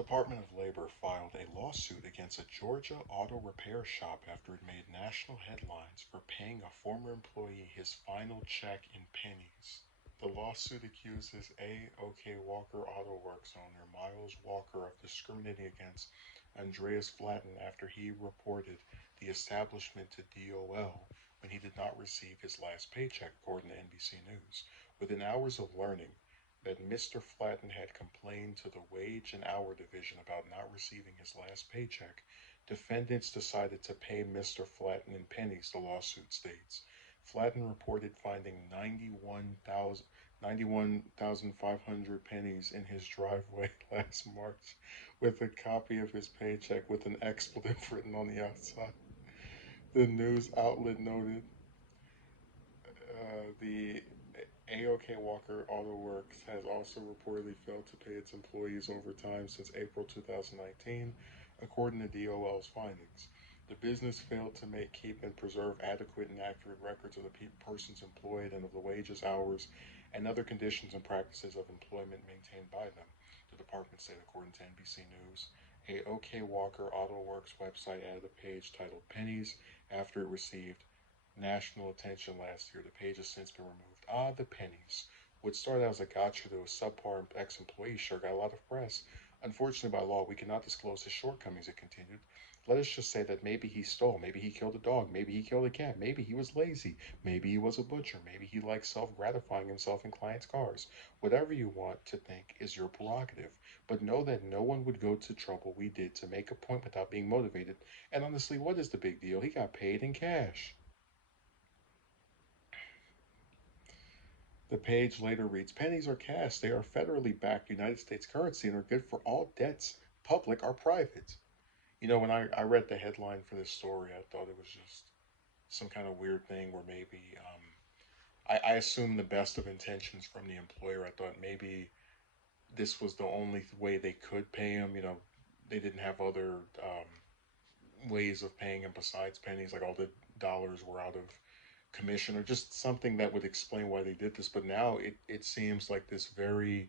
Department of Labor filed a lawsuit against a Georgia auto repair shop after it made national headlines for paying a former employee his final check in pennies. The lawsuit accuses A.O.K. Walker Auto Works owner Miles Walker of discriminating against Andreas Flatten after he reported the establishment to DOL when he did not receive his last paycheck, according to NBC News. Within hours of learning that Mr. Flatten had complained to the Wage and Hour Division about not receiving his last paycheck, defendants decided to pay Mr. Flatten in pennies, the lawsuit states. Flatten reported finding 91,500 pennies in his driveway last March with a copy of his paycheck with an expletive written on the outside. The news outlet noted the AOK Walker Auto Works has also reportedly failed to pay its employees overtime since April 2019, according to DOL's findings. The business failed to make, keep, and preserve adequate and accurate records of the persons employed and of the wages, hours, and other conditions and practices of employment maintained by them, the department said, according to NBC News. AOK Walker Auto Works website added a page titled Pennies after it received national attention last year. The page has since been removed. The pennies. What started out as a gotcha to a subpar ex-employee sure got a lot of press. Unfortunately, by law, we cannot disclose his shortcomings, it continued. Let us just say that maybe he stole, maybe he killed a dog, maybe he killed a cat, maybe he was lazy, maybe he was a butcher, maybe he likes self-gratifying himself in clients' cars. Whatever you want to think is your prerogative. But know that no one would go to trouble we did to make a point without being motivated. And honestly, what is the big deal? He got paid in cash. The page later reads, pennies are cash. They are federally backed United States currency and are good for all debts, public or private. When I read the headline for this story, I thought it was just some kind of weird thing where maybe I assumed the best of intentions from the employer. I thought maybe this was the only way they could pay him. They didn't have other ways of paying him besides pennies, like all the dollars were out of commission or just something that would explain why they did this. But now it seems like this very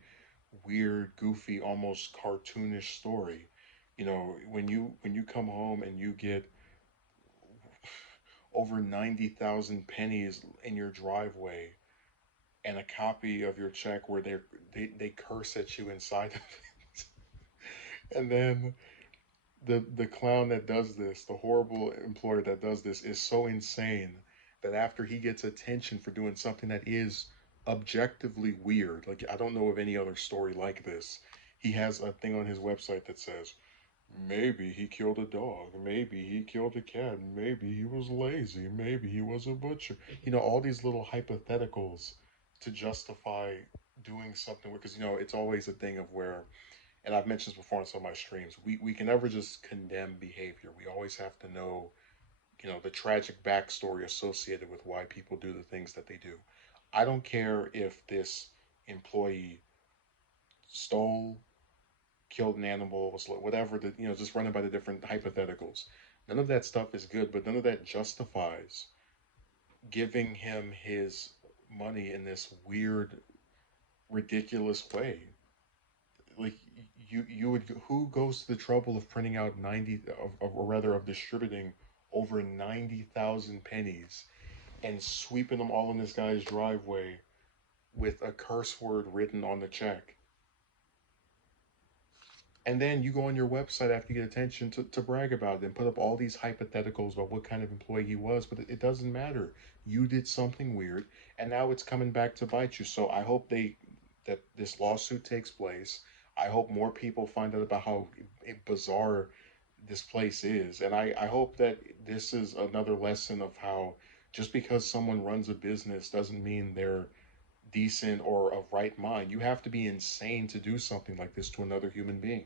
weird, goofy, almost cartoonish story. When you come home and you get over 90,000 pennies in your driveway and a copy of your check where they curse at you inside of it. And then the clown that does this, the horrible employer that does this, is so insane that after he gets attention for doing something that is objectively weird, like I don't know of any other story like this, he has a thing on his website that says, maybe he killed a dog, maybe he killed a cat, maybe he was lazy, maybe he was a butcher. All these little hypotheticals to justify doing something, because it's always a thing of where, and I've mentioned this before on some of my streams, we can never just condemn behavior. We always have to know, the tragic backstory associated with why people do the things that they do. I don't care if this employee stole, killed an animal, was whatever, just running by the different hypotheticals. None of that stuff is good, but none of that justifies giving him his money in this weird, ridiculous way. Like you would, who goes to the trouble of printing out 90 or rather of distributing over 90,000 pennies and sweeping them all in this guy's driveway with a curse word written on the check, and then you go on your website after you get attention to brag about it and put up all these hypotheticals about what kind of employee he was, but it doesn't matter. You did something weird, and now it's coming back to bite you. So I hope that this lawsuit takes place. I hope more people find out about how bizarre this place is, and I hope that this is another lesson of how just because someone runs a business doesn't mean they're decent or of right mind. You have to be insane to do something like this to another human being.